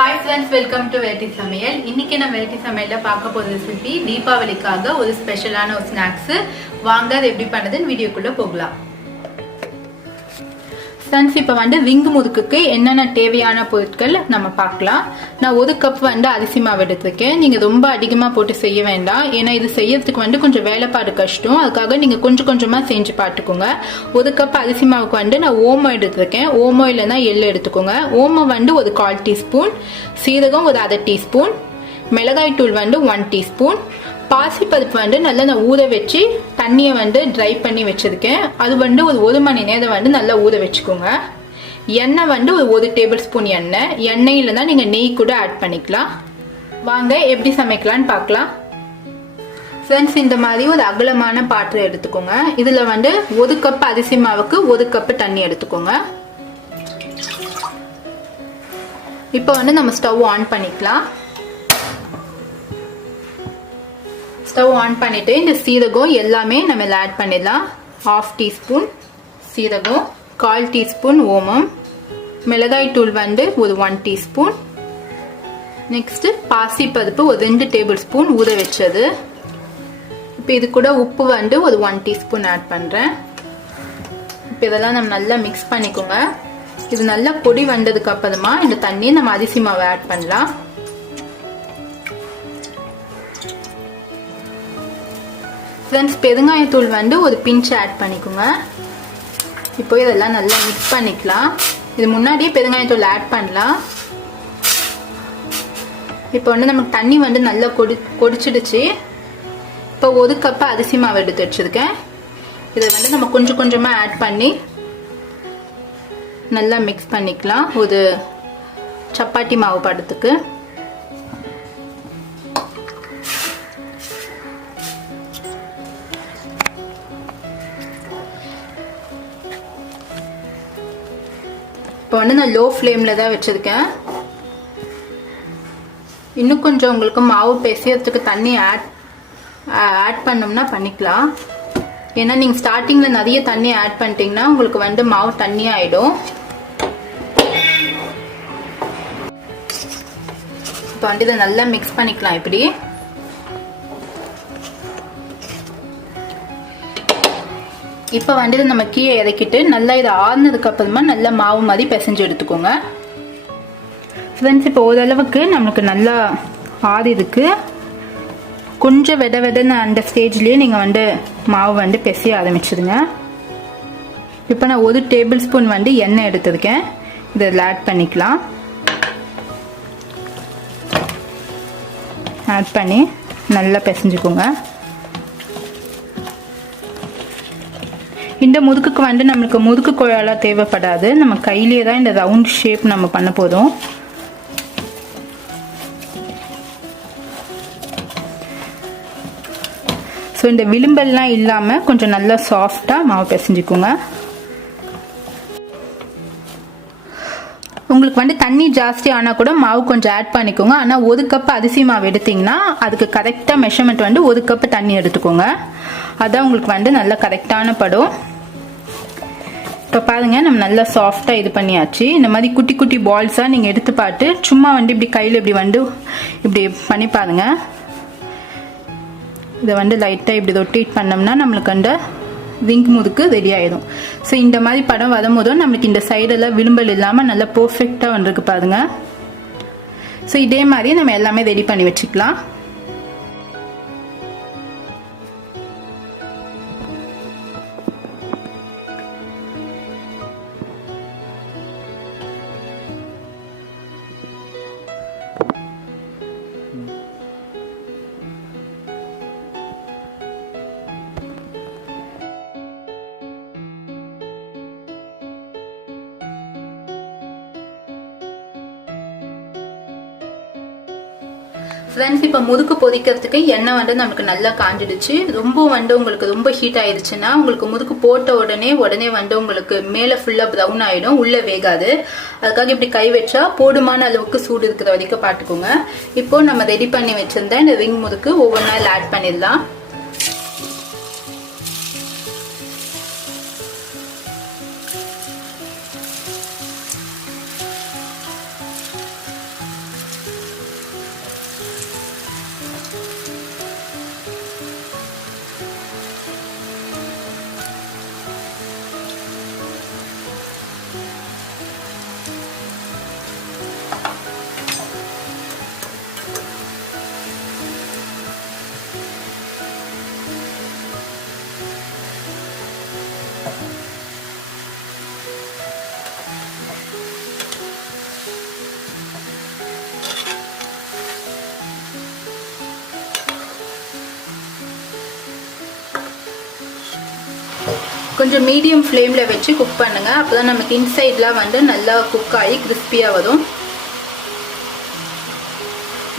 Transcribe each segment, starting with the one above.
Hi friends, welcome to Variety Samayal. இன்னைக்கு நம்ம Variety Samayalல பார்க்க போற ரெசிபி தீபாவளிக்காக ஒரு ஸ்பெஷலான ஒரு ஸ்நாக்ஸ். வாங்க அது எப்படி பண்றதுன்னு வீடியோக்குள்ள போகலாம். ஃப்ரெண்ட்ஸ், இப்போ விங்கு முறுக்குக்கு என்னென்ன தேவையான பொருட்கள் நம்ம பார்க்கலாம். நான் 1 கப் அரிசி மாவு எடுத்துருக்கேன். நீங்கள் ரொம்ப அதிகமாக போட்டு செய்ய வேண்டாம், ஏன்னா இது செய்யறதுக்கு கொஞ்சம் வேலைப்பாடு கஷ்டம். அதுக்காக நீங்கள் கொஞ்சம் கொஞ்சமாக செஞ்சு பார்த்துக்கோங்க. 1 கப் அரிசி மாவுக்கு நான் ஓமம் எடுத்துருக்கேன். ஓமம் இல்லைன்னா எள்ளு எடுத்துக்கோங்க. ஓமம் ஒரு 1/4 டீஸ்பூன், சீரகம் ஒரு 1/2 டீஸ்பூன், மிளகாய் தூள் 1 டீஸ்பூன், பாசிப்பருப்பு நல்லா நான் ஊற வச்சு தண்ணியை ட்ரை பண்ணி வச்சிருக்கேன். அது ஒரு 1 மணி நேரம் நல்லா ஊற வச்சுக்கோங்க. எண்ணெய் ஒரு 1 டேபிள் ஸ்பூன் எண்ணெயில் தான் நீங்கள் நெய் கூட ஆட் பண்ணிக்கலாம். வாங்க எப்படி சமைக்கலான்னு பார்க்கலாம். ஃப்ரெண்ட்ஸ், இந்த மாதிரி ஒரு அகலமான பாத்திரம் எடுத்துக்கோங்க. இதில் 1 கப் அரிசி மாவுக்கு 1 கப் தண்ணி எடுத்துக்கோங்க. இப்போ நம்ம ஸ்டவ் ஆன் பண்ணிக்கலாம். ஸ்டவ் ஆன் பண்ணிட்டு இந்த சீரகம் எல்லாமே நம்ம ஆட் பண்ணிடலாம். 1/2 டீஸ்பூன் சீரகம், 1/4 டீஸ்பூன் ஓமம், மிளகாய் தூள் ஒரு 1 டீஸ்பூன், நெக்ஸ்ட் பாசிப்பருப்பு ஒரு 2 டேபிள் ஸ்பூன் ஊற வச்சது. இப்போ இது கூட உப்பு ஒரு 1 டீஸ்பூன் ஆட் பண்ணுறேன். இப்போ இதெல்லாம் நம்ம நல்லா மிக்ஸ் பண்ணிக்கோங்க. இது நல்லா பொடி வந்ததுக்கு அப்புறமா இந்த தண்ணியை நம்ம அரிசி மாவை ஆட் பண்ணலாம். ஃப்ரெண்ட்ஸ், பெருங்காயத்தூள் ஒரு பிஞ்ச் ஆட் பண்ணிக்கோங்க. இப்போ இதெல்லாம் நல்லா மிக்ஸ் பண்ணிக்கலாம். இது முன்னாடியே பெருங்காயத்தூள் ஆட் பண்ணலாம். இப்போ நமக்கு தண்ணி நல்லா கொதிச்சிடுச்சு. இப்போ 1 கப் அரிசி மாவு எடுத்து வச்சிருக்கேன். இதை நம்ம கொஞ்சம் கொஞ்சமாக ஆட் பண்ணி நல்லா மிக்ஸ் பண்ணிக்கலாம். ஒரு சப்பாத்தி மாவு படத்துக்கு. இப்போ நான் லோ ஃப்ளேமில் தான் வச்சுருக்கேன். இன்னும் கொஞ்சம் உங்களுக்கு மாவு பிசையறதுக்கு தண்ணி ஆட் பண்ணோம்னா பண்ணிக்கலாம். ஏன்னா நீங்கள் ஸ்டார்டிங்கில் நிறைய தண்ணி ஆட் பண்ணிட்டீங்கன்னா உங்களுக்கு மாவு தண்ணி ஆகிடும். இப்போ இதை நல்லா மிக்ஸ் பண்ணிக்கலாம். இப்படி இப்போ இதை நம்ம கீழே இறக்கிட்டு நல்லா இதை ஆறுனதுக்கு அப்புறமா நல்லா மாவு மாதிரி பிசைஞ்சு எடுத்துக்கோங்க. ஃப்ரெண்ட்ஸ், இப்போ ஓரளவுக்கு நமக்கு நல்லா ஆறிருக்கு. கொஞ்சம் வெதன்னு அந்த ஸ்டேஜ்லேயே நீங்கள் மாவு பிசைய ஆரம்பிச்சிடுங்க. இப்போ நான் 1 டேபிள் ஸ்பூன் எண்ணெய் எடுத்திருக்கேன். இதில் ஆட் பண்ணிக்கலாம். ஆட் பண்ணி நல்லா பிசைஞ்சுக்கோங்க. இந்த முறுக்குக்கு நம்மளுக்கு முறுக்கு குழாலாம் தேவைப்படாது. நம்ம கையிலேயே தான் இந்த ரவுண்ட் ஷேப் நம்ம பண்ண போதும். ஸோ இந்த விளிம்பெல்லாம் இல்லாமல் கொஞ்சம் நல்லா சாஃப்டாக மாவு பிசைஞ்சுக்கோங்க. உங்களுக்கு தண்ணி ஜாஸ்தி ஆனால் கூட மாவு கொஞ்சம் ஆட் பண்ணிக்கோங்க. ஆனால் 1 கப் அரிசி மாவு எடுத்திங்கன்னா அதுக்கு கரெக்டாக மெஷர்மெண்ட் 1 கப் தண்ணி எடுத்துக்கோங்க. அதான் உங்களுக்கு நல்லா கரெக்டான படும். இப்போ பாருங்கள், நம்ம நல்லா சாஃப்டாக இது பண்ணியாச்சு. இந்த மாதிரி குட்டி குட்டி பால்ஸாக நீங்கள் எடுத்து பார்த்து சும்மா இப்படி கையில் இப்படி இப்படி பண்ணி பாருங்க. இதை லைட்டாக இப்படி ரொட்டேட் பண்ணோம்னா நம்மளுக்கு விங்கு முறுக்கு ரெடி ஆயிடும். ஸோ இந்த மாதிரி படம் வரும்போதும் நம்மளுக்கு இந்த சைடெல்லாம் விளிம்பல் இல்லாமல் நல்லா பர்ஃபெக்டாக வந்துருக்கு பாருங்க. ஸோ இதே மாதிரி நம்ம எல்லாமே ரெடி பண்ணி வச்சுக்கலாம். ஃப்ரெண்ட்ஸ், இப்போ முறுக்கு பொரிக்கிறதுக்கு எண்ணெய் நமக்கு நல்லா காஞ்சிடுச்சு. ரொம்ப உங்களுக்கு ரொம்ப ஹீட் ஆயிடுச்சுன்னா உங்களுக்கு முறுக்கு போட்ட உடனே உங்களுக்கு மேலே ஃபுல்லாக ப்ரௌன் ஆகிடும், உள்ளே வேகாது. அதுக்காக இப்படி கை வச்சா போதுமான அளவுக்கு சூடு இருக்கிற வரைக்கும் பார்த்துக்கோங்க. இப்போ நம்ம ரெடி பண்ணி வச்சிருந்தேன் இந்த ரிங் முறுக்கு ஒவ்வொன்றா ஆட் பண்ணிடலாம். கொஞ்சம் மீடியம் ஃப்ளேமில் வச்சு குக் பண்ணுங்கள். அப்போ தான் நமக்கு இன்சைட்லாம் வந்து நல்லா குக் ஆகி கிறிஸ்பியாக வரும்.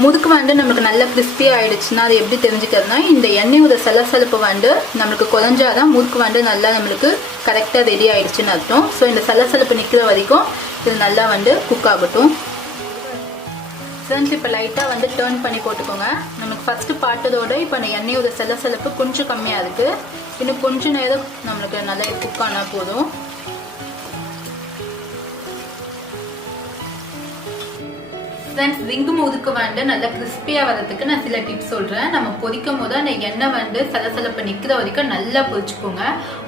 முறுக்கு வந்து நமக்கு நல்லா கிறிஸ்பியாக ஆகிடுச்சுன்னா அது எப்படி தெரிஞ்சுக்கிறதுனா, இந்த எண்ணெயோட சலசலப்பு வந்து நம்மளுக்கு குறைஞ்சாதான் முறுக்கு வந்து நல்லா நம்மளுக்கு கரெக்டாக ரெடி ஆகிடுச்சுன்னு அர்த்தம். ஸோ இந்த சலசலப்பு நிற்கிற வரைக்கும் இது நல்லா வந்து குக் ஆகட்டும். ஃப்ரெண்ட்ஸ், இப்போ லைட்டாக வந்து டர்ன் பண்ணி போட்டுக்கோங்க. நமக்கு ஃபஸ்ட்டு பாட்டதோட இப்போ அந்த எண்ணெயோட சலசலப்பு கொஞ்சம் கம்மியாக இருக்குது. இன்னும் கொஞ்சம் நேரம் நம்மளுக்கு நல்லா குக் ஆனால் போதும். ஃப்ரெண்ட்ஸ், ரிங்கு முறுக்கு வந்து நல்லா கிறிஸ்பியாக வரதுக்கு நான் சில டிப்ஸ் சொல்கிறேன். நம்ம பொரிக்கும் போது அந்த எண்ணெய் வந்து சலசலப்பு நிற்கிற வரைக்கும் நல்லா பொரிச்சுக்கோங்க.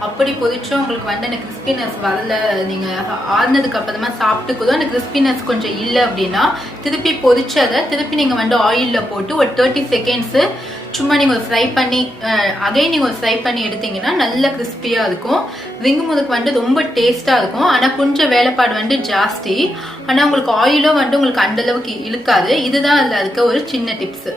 அப்படி பொரிச்சோம் உங்களுக்கு வந்து அந்த கிறிஸ்பினஸ் வரல, நீங்கள் ஆறுனதுக்கு அப்புறமா சாப்பிட்டு கூட அந்த கிறிஸ்பினஸ் கொஞ்சம் இல்லை அப்படின்னா திருப்பி பொரிச்சதை திருப்பி நீங்கள் வந்து ஆயிலில் போட்டு ஒரு 30 செகண்ட்ஸு சும்மா நீங்கள் ஒரு ஃப்ரை பண்ணி அகைன் நீங்கள் ஒரு ஃப்ரை பண்ணி எடுத்தீங்கன்னா நல்ல கிறிஸ்பியாக இருக்கும். ரிங்கு முறுக்கு வந்து ரொம்ப டேஸ்ட்டாக இருக்கும். ஆனால் கொஞ்சம் வேலைப்பாடு வந்து ஜாஸ்தி. ஆனால் உங்களுக்கு ஆயிலும் வந்து உங்களுக்கு அந்த அளவுக்கு இழுக்காது. இதுதான் அதில் இருக்க ஒரு சின்ன டிப்ஸு.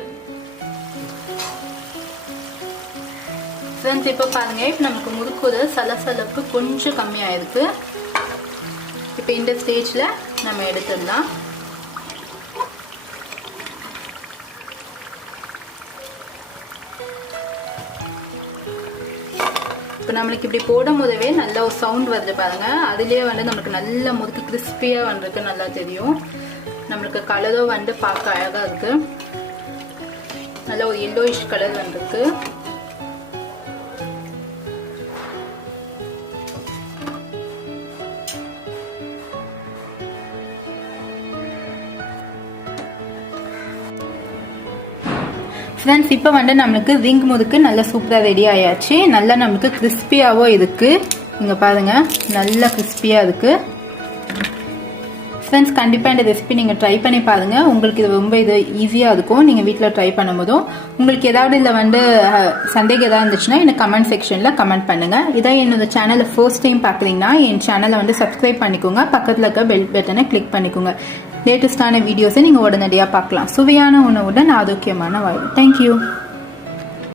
ஃப்ரெண்ட்ஸ், இப்போ பாருங்க, இப்போ நமக்கு முறுக்கு சலசலப்பு கொஞ்சம் கம்மியாயிருக்கு. இப்போ இந்த ஸ்டேஜில் நம்ம எடுத்துடலாம். இப்போ நம்மளுக்கு இப்படி போடும் போதவே நல்ல ஒரு சவுண்ட் வருது பாருங்க. அதுலேயே வந்து நம்மளுக்கு நல்ல முறுக்கு கிறிஸ்பியாக வந்துருக்கு நல்லா தெரியும். நம்மளுக்கு கலரும் வந்து பார்க்க அழகாக இருக்கு. நல்ல ஒரு yellowish கலர் வந்துருக்கு. ஃப்ரெண்ட்ஸ், இப்போ வந்து நம்மளுக்கு ரிங் முறுக்கு நல்லா சூப்பராக ரெடி ஆயாச்சு. நல்லா நம்மளுக்கு கிறிஸ்பியாகவும் இருக்குது. இங்கே பாருங்கள், நல்லா கிறிஸ்பியாக இருக்குது. ஃப்ரெண்ட்ஸ், கண்டிப்பாக இந்த ரெசிபி நீங்கள் ட்ரை பண்ணி பாருங்கள். உங்களுக்கு இது ரொம்ப ஈஸியாக இருக்கும். நீங்கள் வீட்டில் ட்ரை பண்ணும்போதும் உங்களுக்கு ஏதாவது இதில் வந்து சந்தேகம் ஏதாவது இருந்துச்சுன்னா எனக்கு கமெண்ட் செக்ஷனில் கமெண்ட் பண்ணுங்கள். இதான் என்னோட சேனலை ஃபர்ஸ்ட் டைம் பார்க்குறீங்கன்னா என் சேனலை வந்து சப்ஸ்கிரைப் பண்ணிக்கோங்க. பக்கத்தில் இருக்க பெல் பட்டனை கிளிக் பண்ணிக்கோங்க. லேட்டஸ்டான வீடியோஸை நீங்கள் உடனடியாக பார்க்கலாம். சுவையான உணவுடன் ஆரோக்கியமான வாழ்வு. தேங்க்யூ.